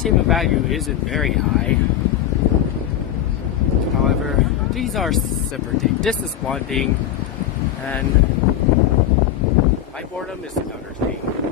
entertainment value isn't very high. However, these are separate things. This is one thing, and my boredom is another thing.